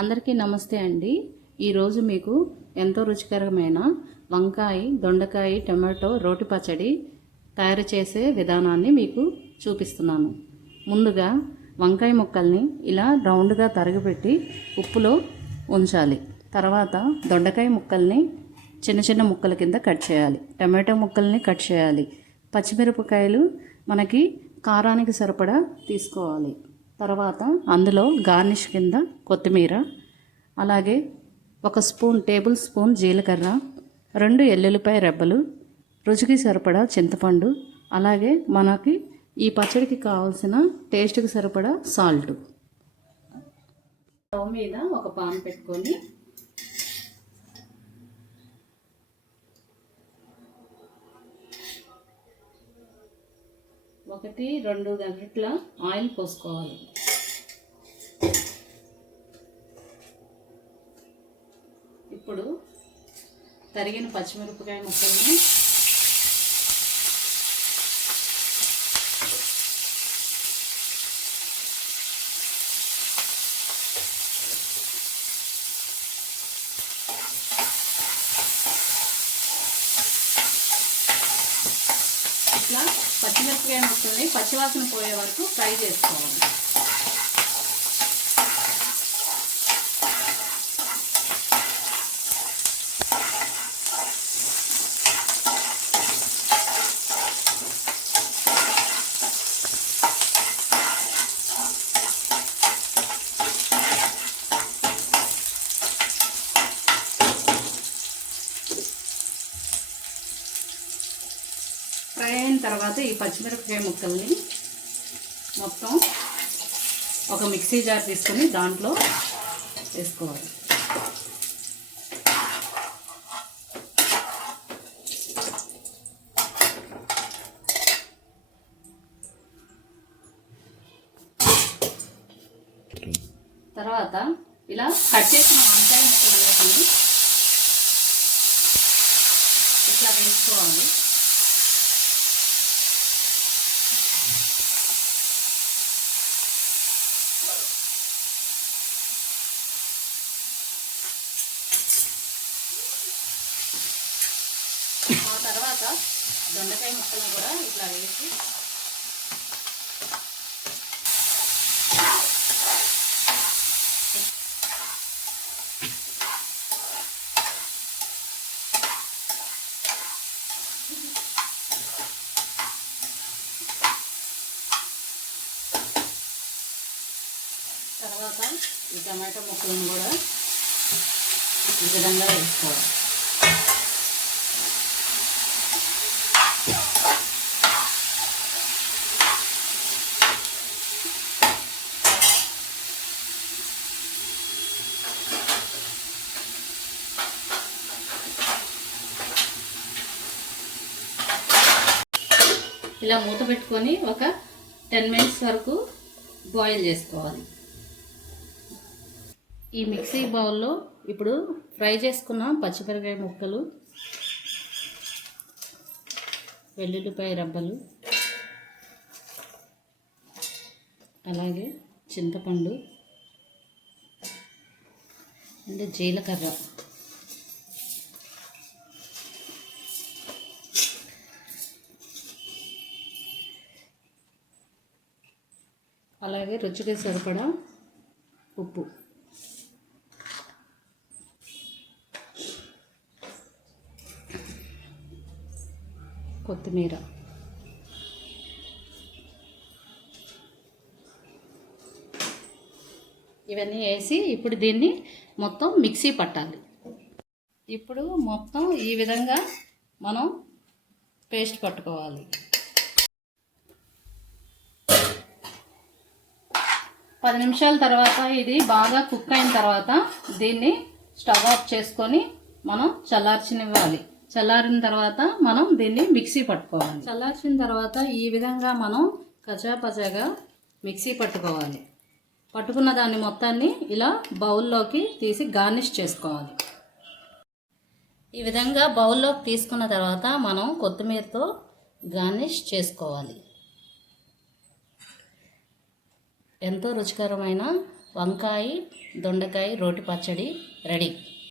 అందరికీ నమస్తే అండి. ఈరోజు మీకు ఎంతో రుచికరమైన వంకాయ, దొండకాయ, టమాటో రోటి పచ్చడి తయారు చేసే విధానాన్ని మీకు చూపిస్తున్నాను. ముందుగా వంకాయ ముక్కల్ని ఇలా రౌండ్గా తరగబెట్టి ఉప్పులో ఉంచాలి. తర్వాత దొండకాయ ముక్కల్ని చిన్న చిన్న ముక్కల కింద కట్ చేయాలి. టమాటో ముక్కల్ని కట్ చేయాలి. పచ్చిమిరపకాయలు మనకి కారానికి సరిపడా తీసుకోవాలి. తర్వాత అందులో గార్నిష్ కింద కొత్తిమీర, అలాగే ఒక టేబుల్ స్పూన్ జీలకర్ర, 2 ఎల్లుల్లిపాయ రెబ్బలు, రుచికి సరిపడా చింతపండు, అలాగే మనకి ఈ పచ్చడికి కావాల్సిన టేస్ట్కి సరిపడా సాల్ట్. స్టవ్ మీద ఒక పాన్ పెట్టుకొని ఒకటి 2 గంటల ఆయిల్ పోసుకోవాలి. ఇప్పుడు తరిగిన పచ్చిమిరపకాయ ముక్కల్ని ఇట్లా పచ్చిమిరపకాయ ముక్కల్ని పచ్చివాసన పోయే వరకు ఫ్రై చేసుకోవాలి. ఫ్రై అయిన తర్వాత ఈ పచ్చిమిరపకాయ ముక్కల్ని మొత్తం ఒక మిక్సీ జార్ తీసుకొని దాంట్లో వేసుకోవాలి. తర్వాత ఇలా కట్ చేసిన వంకాయ ముక్కల్ని ఇట్లా వేసుకోవాలి. ఆ తర్వాత దొండకాయ ముక్కలను కూడా ఇట్లా వేసి తర్వాత ఈ టమాటో ముక్కలను కూడా ఈ విధంగా వేసుకోవాలి. ఇలా మూత పెట్టుకొని ఒక 10 మినిట్స్ వరకు బాయిల్ చేసుకోవాలి. ఈ మిక్సీ బౌల్లో ఇప్పుడు ఫ్రై చేసుకున్న పచ్చిమిరపకాయ ముక్కలు, వెల్లుల్లిపాయ రబ్బలు, అలాగే చింతపండు అండ్ జీలకర్ర, అలాగే రుచికి సరిపడా ఉప్పు, కొత్తిమీర, ఇవన్నీ వేసి ఇప్పుడు దీన్ని మొత్తం మిక్సీ పట్టాలి. ఇప్పుడు మొత్తం ఈ విధంగా మనం పేస్ట్ పట్టుకోవాలి. 10 నిమిషాల తర్వాత ఇది బాగా కుక్ అయిన తర్వాత దీన్ని స్టవ్ ఆఫ్ చేసుకొని మనం చల్లార్చనివ్వాలి. చల్లారిన తర్వాత మనం దీన్ని మిక్సీ పట్టుకోవాలి. చల్లార్చిన తర్వాత ఈ విధంగా మనం కచాపచాగా మిక్సీ పట్టుకోవాలి. పట్టుకున్న దాన్ని మొత్తాన్ని ఇలా బౌల్లోకి తీసి గార్నిష్ చేసుకోవాలి. ఈ విధంగా బౌల్లోకి తీసుకున్న తర్వాత మనం కొత్తిమీరతో గార్నిష్ చేసుకోవాలి. ఎంతో రుచికరమైన వంకాయ దొండకాయ రోటి పచ్చడి రెడీ.